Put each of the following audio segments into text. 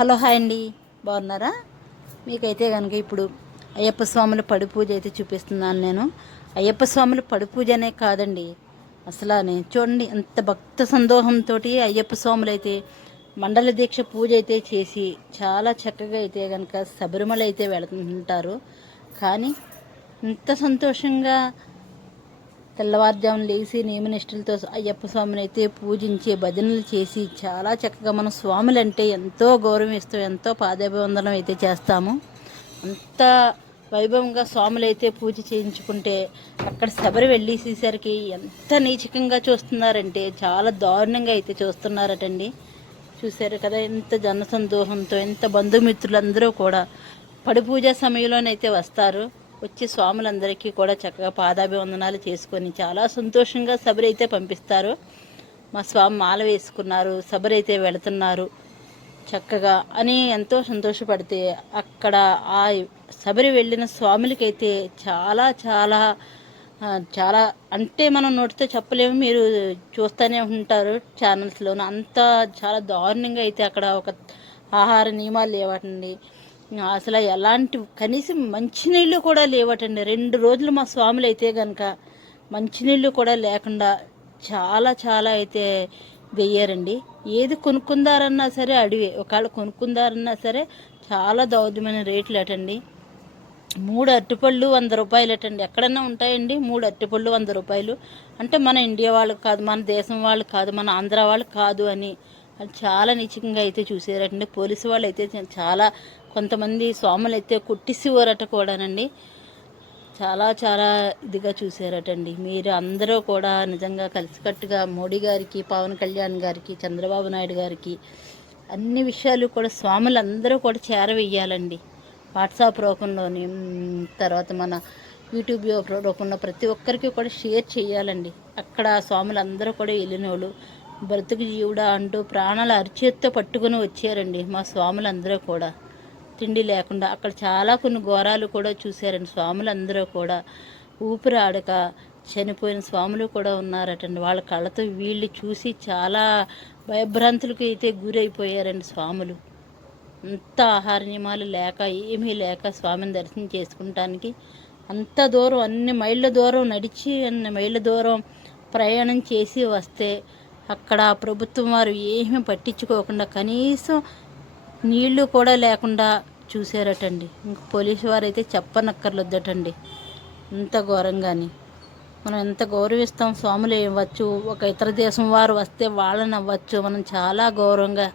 Hello hi అండి. బాగున్నారా? మీకైతే కనుక ఇప్పుడు అయ్యప్ప స్వాముల పడి పూజ అయితే చూపిస్తున్నాను నేను. అయ్యప్ప స్వాముల పడి పూజ అనే కాదండి అసలానే చూడండి ఎంత భక్త సందోహంతో అయ్యప్ప స్వాములు అయితే మండల దీక్ష పూజ అయితే చేసి చాలా చక్కగా అయితే కనుక శబరిమల అయితే వెళుతుంటారు. కానీ ఇంత సంతోషంగా తెల్లవారుజామున లేచి నియమనిష్ఠులతో అయ్యప్ప స్వామిని అయితే పూజించి భజనలు చేసి చాలా చక్కగా మన స్వాములంటే ఎంతో గౌరవిస్తూ ఎంతో పాదాభివందనం అయితే చేస్తాము. అంత వైభవంగా స్వాములు అయితే పూజ చేయించుకుంటే అక్కడ శబరి వెళ్ళేసేసరికి ఎంత నీచకంగా చూస్తున్నారంటే చాలా దారుణంగా అయితే చూస్తున్నారటండి. చూశారు కదా ఎంత జనసందోహంతో ఎంత బంధుమిత్రులందరూ కూడా పడి పూజ సమయంలోనైతే వస్తారు. వచ్చి స్వాములందరికీ కూడా చక్కగా పాదాభివందనాలు చేసుకొని చాలా సంతోషంగా సబరైతే అయితే పంపిస్తారు. మా స్వామి మాల వేసుకున్నారు సబరైతే అయితే వెళుతున్నారు చక్కగా. అని ఎంతో సంతోషపడితే అక్కడ ఆ శబరి వెళ్ళిన స్వాములకైతే చాలా చాలా చాలా అంటే మనం నోటితో చెప్పలేము. మీరు చూస్తూనే ఉంటారు ఛానల్స్లోనూ అంత చాలా దారుణంగా అయితే అక్కడ ఒక ఆహార నియమాలు లేవటండి అసలు ఎలాంటి కనీసం మంచినీళ్ళు కూడా లేవటండి. రెండు రోజులు మా స్వాములు అయితే కనుక మంచినీళ్ళు కూడా లేకుండా చాలా చాలా అయితే వెయ్యారండి. ఏది కొనుక్కుందారన్నా సరే అడివే. ఒకవేళ కొనుక్కుందారన్నా సరే చాలా దౌర్యమైన రేట్లు అటండి మూడు అరటిపళ్ళు వంద రూపాయలు అటండి ఎక్కడన్నా ఉంటాయండి మూడు అరటిపళ్ళు వంద రూపాయలు. అంటే మన ఇండియా వాళ్ళు కాదు మన దేశం వాళ్ళు కాదు మన ఆంధ్ర వాళ్ళు కాదు అని. అది చాలా నిశ్చితంగా అయితే చూసారటండి. పోలీసు వాళ్ళు అయితే చాలా కొంతమంది స్వాములు అయితే కొట్టిసివరట కూడానండి. చాలా చాలా ఇదిగా చూసారటండి. మీరు అందరూ కూడా నిజంగా కలిసికట్టుగా మోడీ గారికి పవన్ కళ్యాణ్ గారికి చంద్రబాబు నాయుడు గారికి అన్ని విషయాలు కూడా స్వాములు అందరూ కూడా చేరవేయాలండి. వాట్సాప్ రూపంలోని తర్వాత మన యూట్యూబ్ రూపంలో ప్రతి ఒక్కరికి కూడా షేర్ చేయాలండి. అక్కడ స్వాములందరూ కూడా వెళ్ళినోళ్ళు బ్రతుకు జీవుడా అంటూ ప్రాణాలు అరిచేత్తో పట్టుకుని వచ్చారండి మా స్వాములందరూ కూడా. తిండి లేకుండా అక్కడ చాలా కొన్ని ఘోరాలు కూడా చూశారండి. స్వాములందరూ కూడా ఊపిరి ఆడక చనిపోయిన స్వాములు కూడా ఉన్నారటండి. వాళ్ళ కళ్ళతో వీళ్ళు చూసి చాలా భయభ్రాంతులకి అయితే గురైపోయారండి స్వాములు. అంత ఆహార నియమాలు లేక ఏమీ లేక స్వామిని దర్శనం చేసుకుంటానికి అంత దూరం అన్ని మైళ్ళ దూరం నడిచి అన్ని మైళ్ళ దూరం ప్రయాణం చేసి వస్తే అక్కడ ప్రభుత్వం వారు ఏమీ పట్టించుకోకుండా కనీసం నీళ్ళు కూడా లేకుండా చూసారటండి ఇంక పోలీసు వారు అయితే చెప్పనక్కర్లొద్దటండి. ఇంత ఘోరంగాని. మనం ఎంత గౌరవిస్తాం స్వాములు ఇవ్వచ్చు ఒక ఇతర దేశం వారు వస్తే వాళ్ళని అవ్వచ్చు మనం చాలా గౌరవంగా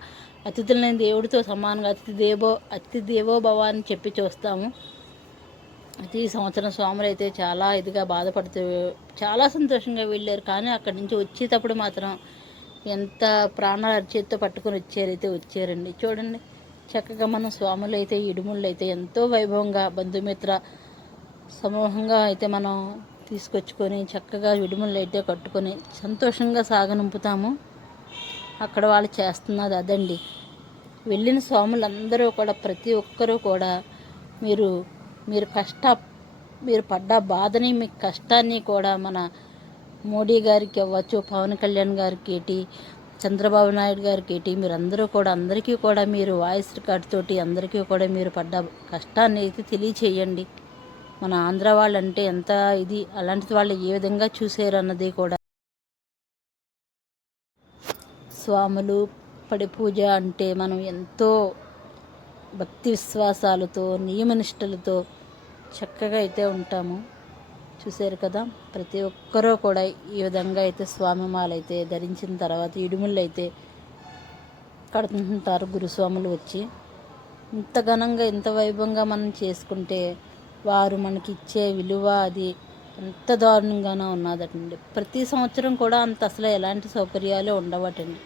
అతిథులని దేవుడితో సమానంగా అతిథి దేవో అతిథి దేవో భవ అని చెప్పి చూస్తాము. ప్రతి సంవత్సరం స్వాములు అయితే చాలా ఇదిగా బాధపడుతూ చాలా సంతోషంగా వెళ్ళారు. కానీ అక్కడి నుంచి వచ్చేటప్పుడు మాత్రం ఎంత ప్రాణాలు అరిచేత్తో పట్టుకొని వచ్చారైతే వచ్చారండి. చూడండి. చక్కగా మనం స్వాములు అయితే ఇడుముళ్ళు అయితే ఎంతో వైభవంగా బంధుమిత్ర సమూహంగా అయితే మనం తీసుకొచ్చుకొని చక్కగా ఇడుముళ్ళు అయితే కట్టుకొని సంతోషంగా సాగనింపుతాము. అక్కడ వాళ్ళు చేస్తున్నది అదండి. వెళ్ళిన స్వాములందరూ కూడా ప్రతి ఒక్కరూ కూడా మీరు మీరు కష్ట మీరు పడ్డ బాధని మీ కష్టాన్ని కూడా మన మోడీ గారికి అవ్వచ్చు పవన్ కళ్యాణ్ గారికి చంద్రబాబు నాయుడు గారికి మీరందరూ అందరూ కూడా అందరికీ కూడా మీరు వాయిస్ రికార్డ్ తోటి అందరికీ కూడా మీరు పడ్డ కష్టాన్ని అయితే తెలియచేయండి. మన ఆంధ్ర వాళ్ళంటే ఎంత ఇది అలాంటి వాళ్ళు ఏ విధంగా చూసారు అన్నది కూడా. స్వాములు పడి పూజ అంటే మనం ఎంతో భక్తి విశ్వాసాలతో నియమనిష్టలతో చక్కగా అయితే ఉంటాము. చూశారు కదా ప్రతి ఒక్కరూ కూడా ఈ విధంగా అయితే స్వామి మాలైతే ధరించిన తర్వాత ఇడుముళ్ళు అయితే కడుతుంటారు గురుస్వాములు వచ్చి. ఇంత ఘనంగా ఇంత వైభవంగా మనం చేసుకుంటే వారు మనకి ఇచ్చే విలువ అది ఎంత దారుణంగానో ఉన్నదటండి. ప్రతి సంవత్సరం కూడా అంత అసలు ఎలాంటి సౌకర్యాలు ఉండవటండి.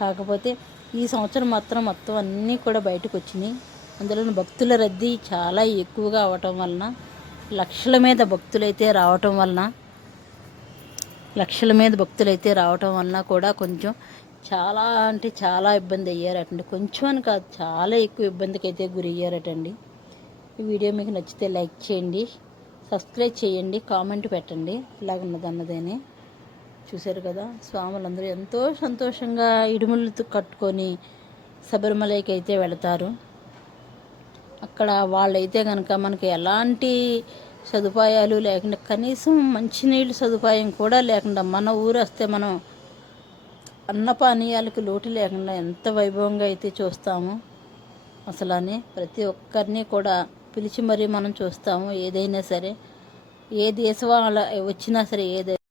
కాకపోతే ఈ సంవత్సరం మాత్రం మొత్తం అన్నీ కూడా బయటకు వచ్చినాయి అందులో భక్తుల రద్దీ చాలా ఎక్కువగా అవటం వలన లక్షల మీద భక్తులైతే రావటం వలన లక్షల మీద భక్తులైతే రావటం వలన కూడా కొంచెం చాలా అంటే చాలా ఇబ్బంది అయ్యారటండి. కొంచెం అని కాదు చాలా ఎక్కువ ఇబ్బందికి అయితే గురి అయ్యారటండి. ఈ వీడియో మీకు నచ్చితే లైక్ చేయండి సబ్స్క్రైబ్ చేయండి కామెంట్ పెట్టండి. ఇలాగన్నదన్నదేని చూశారు కదా స్వాములందరూ ఎంతో సంతోషంగా ఇడుములు కట్టుకొని శబరిమలకి అయితే వెళతారు. అక్కడ వాళ్ళైతే కనుక మనకి ఎలాంటి సదుపాయాలు లేకుండా కనీసం మంచినీళ్ళు సదుపాయం కూడా లేకుండా మన ఊరు వస్తే మనం అన్నపానీయాలకు లోటు లేకుండా ఎంత వైభవంగా అయితే చూస్తామో అని ప్రతి ఒక్కరిని కూడా పిలిచి మరీ మనం చూస్తాము ఏదైనా సరే. ఏ దేశం అలా వచ్చినా సరే ఏదైనా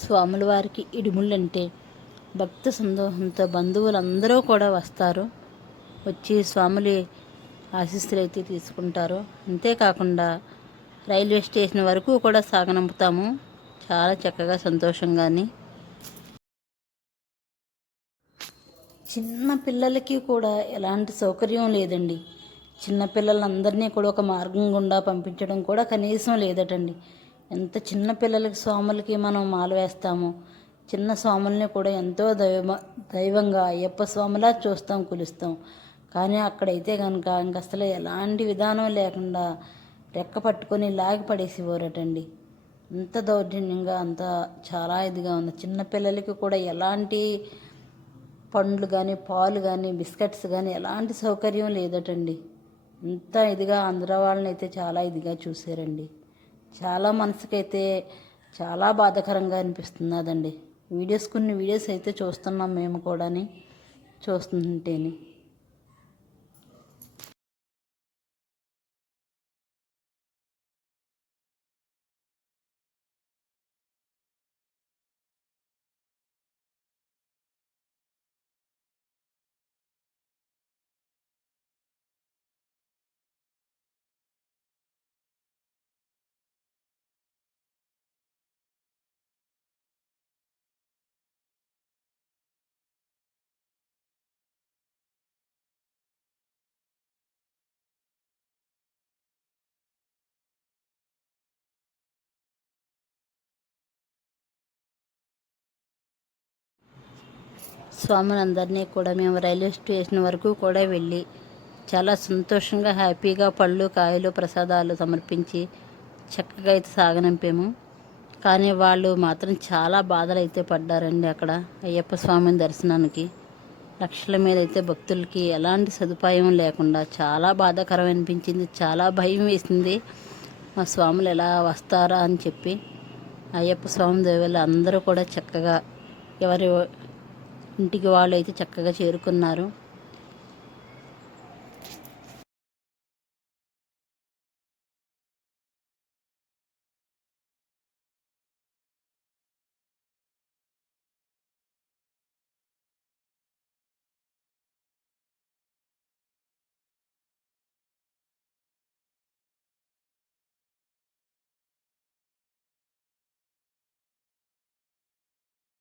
స్వాముల వారికి ఇడుముళ్ళంటే భక్త సందోహంతో బంధువులందరూ కూడా వస్తారు. వచ్చి స్వాములు ఆశీస్సులు అయితే తీసుకుంటారో. అంతేకాకుండా రైల్వే స్టేషన్ వరకు కూడా సాగనంపుతాము. చాలా చక్కగా సంతోషంగాని. చిన్న పిల్లలకి కూడా ఎలాంటి సౌకర్యం లేదండి. చిన్న పిల్లలందరినీ కూడా ఒక మార్గం గుండా పంపించడం కూడా కనీసం లేదటండి. ఎంత చిన్న పిల్లలకి స్వాములకి మనం మాల వేస్తామో చిన్న స్వాముల్ని కూడా ఎంతో దైవ దైవంగా అయ్యప్ప స్వామిలా చూస్తాం కొలుస్తాం. కానీ అక్కడైతే కనుక ఇంక అసలు ఎలాంటి విధానం లేకుండా రెక్క పట్టుకొని లాగి పడేసేవారటండి. అంత దౌర్జన్యంగా అంత చాలా ఇదిగా ఉంది చిన్నపిల్లలకి కూడా ఎలాంటి పండ్లు కానీ పాలు కానీ బిస్కెట్స్ కానీ ఎలాంటి సౌకర్యం లేదటండి. ఇంత ఇదిగా ఆంధ్ర వాళ్ళని అయితే చాలా ఇదిగా చూసారండి. చాలా మనసుకైతే చాలా బాధాకరంగా అనిపిస్తున్నదండి. వీడియోస్ కొన్ని వీడియోస్ అయితే చూస్తున్నాం మేము కూడాని చూస్తుంటేనే. స్వాములందరినీ కూడా మేము రైల్వే స్టేషన్ వరకు కూడా వెళ్ళి చాలా సంతోషంగా హ్యాపీగా పళ్ళు కాయలు ప్రసాదాలు సమర్పించి చక్కగా అయితే సాగనంపాము. కానీ వాళ్ళు మాత్రం చాలా బాధలు అయితే పడ్డారండి అక్కడ అయ్యప్ప స్వామి దర్శనానికి. లక్షల మీద అయితే భక్తులకి ఎలాంటి సదుపాయం లేకుండా చాలా బాధాకరం అనిపించింది చాలా భయం వేసింది. మా స్వాములు ఎలా వస్తారా అని చెప్పి అయ్యప్ప స్వామి దేవల్ల అందరూ కూడా చక్కగా ఎవరి ఇంటికి వాళ్ళు అయితే చక్కగా చేరుకున్నారు.